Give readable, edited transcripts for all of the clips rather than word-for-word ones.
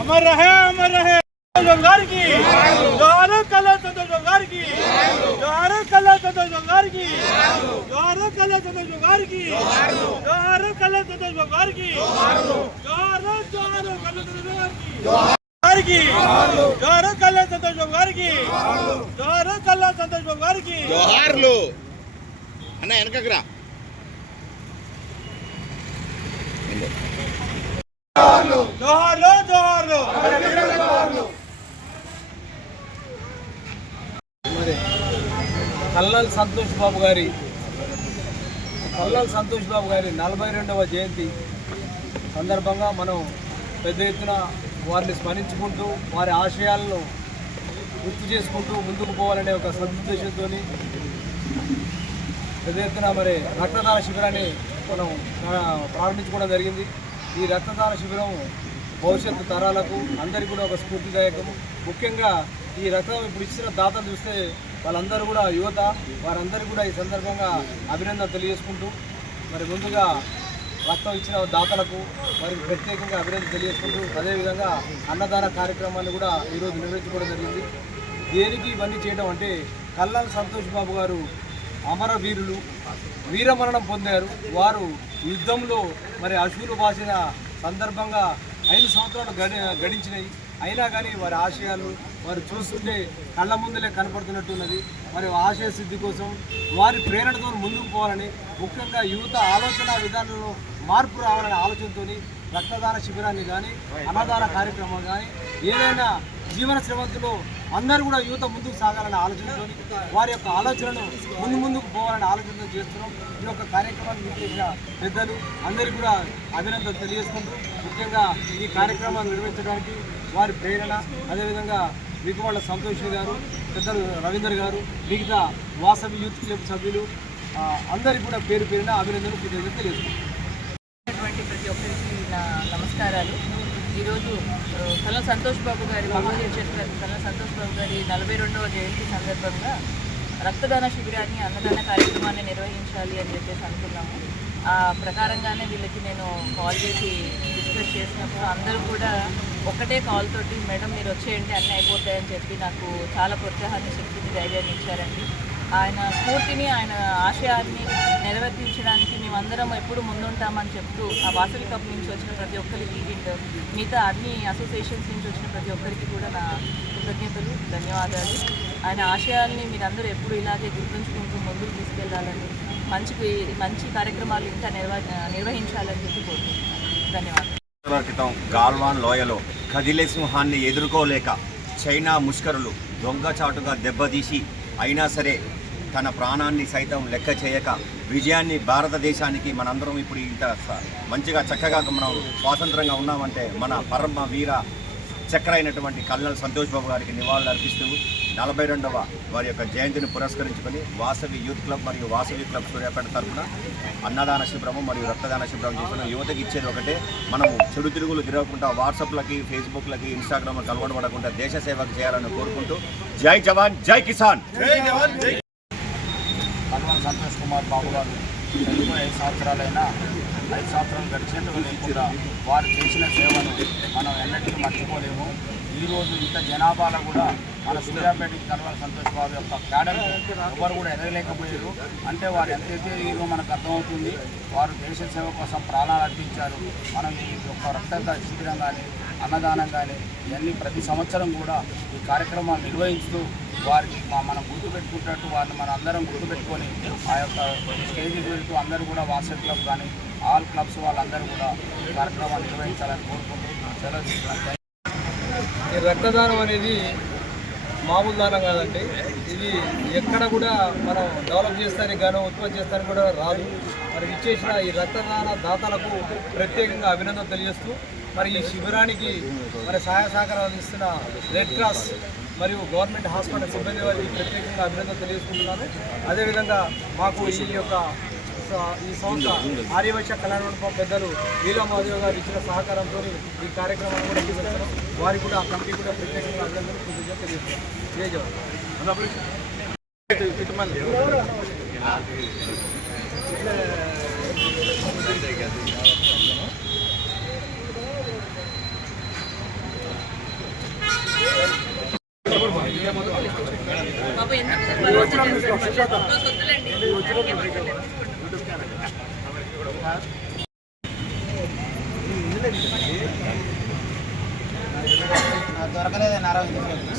अमर रहे जोगार की जोहार कला संतोष जोगार की जोहार कला संतोष जोगार की जोहार कला संतोष जोगार की जोहार कला संतोष जोगार की जोहार जोहार कला संतोष जोगार की जोहार कला संतोष जोगार की जोहार कला संतोष जोगार की जोहार लो అన్న వెనకకురా जोहार लो जोहार लो కల్నల్ సంతోష్ బాబు గారి 42వ జయంతి సందర్భంగా మనం పెద్ద ఎత్తున వారిని స్మరించుకుంటూ వారి ఆశయాలను గుర్తు చేసుకుంటూ ముందుకు పోవాలనే ఒక సదుద్దేశంతో పెద్ద ఎత్తున రక్తదాన శిబిరాన్ని మనం ప్రారంభించుకోవడం జరిగింది. ఈ రక్తదాన శిబిరం భవిష్యత్తు తరాలకు అందరికీ కూడా ఒక స్ఫూర్తిదాయకము. ముఖ్యంగా ఈ రక్తం ఇప్పుడు ఇచ్చిన దాతలు చూస్తే వాళ్ళందరూ కూడా యువత, వారందరికీ కూడా ఈ సందర్భంగా అభినందన తెలియజేసుకుంటూ ముందుగా రక్తం ఇచ్చిన దాతలకు ప్రత్యేకంగా అభినందన తెలియజేసుకుంటూ అదేవిధంగా అన్నదాన కార్యక్రమాన్ని కూడా ఈరోజు నిర్వహించుకోవడం జరిగింది. దేనికి ఇవన్నీ చేయడం అంటే కల్నల్ సంతోష్ బాబు గారు అమరవీరులు, వీరమరణం పొందారు. వారు యుద్ధంలో అశువులు బాసిన సందర్భంగా 5 సంవత్సరాలు గడించినాయి. అయినా కానీ వారి ఆశయాలు వారు చూస్తుంటే కళ్ళ ముందులే కనపడుతున్నట్టున్నది. ఆశయ సిద్ధి కోసం వారి ప్రేరణతో ముందుకు పోవాలని, ముఖ్యంగా యువత ఆలోచన విధానంలో మార్పు రావాలనే ఆలోచనతో రక్తదాన శిబిరాన్ని కానీ అన్నదాన కార్యక్రమం కానీ ఏదైనా జీవన శ్రమంతులో అందరూ కూడా యువత ముందుకు సాగాలనే ఆలోచనతో వారి యొక్క ఆలోచనను ముందుకు పోవాలనే ఆలోచనతో చేస్తున్నాం. ఈ యొక్క కార్యక్రమాన్ని చేసిన పెద్దలు అందరికీ కూడా అభినందనలు తెలియజేసుకుంటూ ముఖ్యంగా ఈ కార్యక్రమాన్ని నిర్వహించడానికి వారి ప్రేరణ, అదేవిధంగా వికువాళ్ళ సంతోష్ గారు, పెద్దలు రవీందర్ గారు, మిగతా వాసవి యూత్ క్లబ్ సభ్యులు అందరికీ కూడా పేరు పేరున అభినందనలు తెలియజేసుకుంటాం. ప్రతి ఒక్కరికి నా నమస్కారాలు. ఈరోజు కల్నల్ సంతోష్ బాబు గారి 42వ జయంతి సందర్భంగా రక్తదాన శిబిరాన్ని, అన్నదాన కార్యక్రమాన్ని నిర్వహించాలి అని చెప్పేసి అనుకున్నాము. ఆ ప్రకారంగానే వీళ్ళకి నేను కాల్ చేసి డిస్కస్ చేసినప్పుడు అందరూ కూడా ఒకటే కాల్ తోటి మేడం మీరు వచ్చేయండి అన్నీ అయిపోతాయని చెప్పి నాకు చాలా ప్రోత్సాహాన్ని, శక్తిని, ధైర్యాన్ని ఇచ్చారండి. ఆయన స్ఫూర్తిని, ఆయన ఆశయాన్ని నెరవేర్చడానికి మేమందరం ఎప్పుడు ముందుంటామని చెప్తూ ఆ వాసవి కప్ నుంచి వచ్చిన ప్రతి ఒక్కరికి, మిగతా అన్ని అసోసియేషన్స్ నుంచి వచ్చిన ప్రతి ఒక్కరికి కూడా నా కృతజ్ఞతలు, ధన్యవాదాలు. ఆయన ఆశయాల్ని మీరందరూ ఎప్పుడు ఇలాగే గుర్తుంచుకుంటూ ముందుకు తీసుకెళ్లాలని, మంచి కార్యక్రమాలు ఇంకా నిర్వహించాలని చెప్పి కోరుకుంటున్నాను. ధన్యవాదాలు. క్రితం గాల్వాన్ లోయలో కదిలే సింహాన్ని ఎదుర్కోలేక చైనా ముష్కరులు దొంగచాటుగా దెబ్బతీసి అయినా సరే తన ప్రాణాన్ని సైతం లెక్క చేయక విజయాన్ని భారతదేశానికి మనందరం ఇప్పుడు ఇంత మంచిగా చక్కగా మనం స్వాతంత్రంగా ఉన్నామంటే మన పరమ వీర చక్ర అయినటువంటి కల్నల్ సంతోష్ బాబు గారికి నివాళులు అర్పిస్తూ 42వ వారి యొక్క జయంతిని పురస్కరించుకొని వాసవి యూత్ క్లబ్ మరియు వాసవి క్లబ్ సూర్యాపేట తరఫున అన్నదాన శిబిరము మరియు రక్తదాన శిబిరం చేసిన యువతకి ఇచ్చేది ఒకటే, మనము చెడు తిరుగులు తిరగకుండా వాట్సాప్లకి, ఫేస్బుక్లకి, ఇన్స్టాగ్రామ్కి అలవాటు పడకుండా దేశ సేవకు చేయాలని కోరుకుంటూ జై జవాన్ జై కిసాన్. కల్నల్ సంతోష్ కుమార్ బాబు గారు 5 సంవత్సరాలైనా 5 సంవత్సరాలు గడిచేందుకు కూడా వారు చేసిన సేవను మనం ఎన్నటికీ మర్చిపోలేము. ఈరోజు ఇంత జనాభాలో కూడా మన సూర్యాపేటకి కల్నల్ సంతోష్ బాబు యొక్క క్యాడర్ ఎవరు కూడా ఎదగలేకపోయారు. అంటే వారు ఎంతైతే ఈరోజు మనకు అర్థమవుతుంది. వారు దేశ సేవ కోసం ప్రాణాలు అర్పించారు. మనం ఈ యొక్క రక్తదాన శిబిరం కానీ, అన్నదానం కానీ ఇవన్నీ ప్రతి సంవత్సరం కూడా ఈ కార్యక్రమాలు నిర్వహిస్తూ వారికి మనం గుర్తుపెట్టుకుంటూ వారిని మన అందరం గుర్తుపెట్టుకొని ఆ యొక్క స్టేజ్కి వెళ్తూ అందరూ కూడా వాట్సాప్ క్లబ్ కానీ ఆల్ క్లబ్స్ వాళ్ళందరూ కూడా ఈ కార్యక్రమాలు నిర్వహించాలని కోరుకుంటూ సెలవు తీసుకుంటాం. ఈ రక్తదానం అనేది మామూలు దానం కాదండి. ఇది ఎక్కడ కూడా మనం డెవలప్ చేస్తానికి గాను, ఉత్పత్తి చేస్తానికి కూడా రాదు. ఇచ్చేసిన ఈ రక్తదాన దాతలకు ప్రత్యేకంగా అభినందన తెలియజేస్తూ ఈ శిబిరానికి సహాయ సహకారాలు అందిస్తున్న రెడ్ క్రాస్ మరియు గవర్నమెంట్ హాస్పిటల్ సిబ్బంది వారికి ప్రత్యేకంగా అభినందన తెలియజేసుకుంటున్నాను. అదేవిధంగా మాకు ఈ సంస్థ ఆర్యవైశ్య కళ్యాణ మండపం పెద్దలు లీలామాధవ్ గారు ఇచ్చిన సహకారంతో ఈ కార్యక్రమాన్ని కూడా తీసుకొచ్చారు. వారికి కూడా ఆ కమిటీ కూడా ప్రత్యేకంగా అభినందనలు తెలియజేస్తున్నాం. జై జవాన్. దొరకలేదే నారాయణ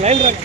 లైన్ కాదు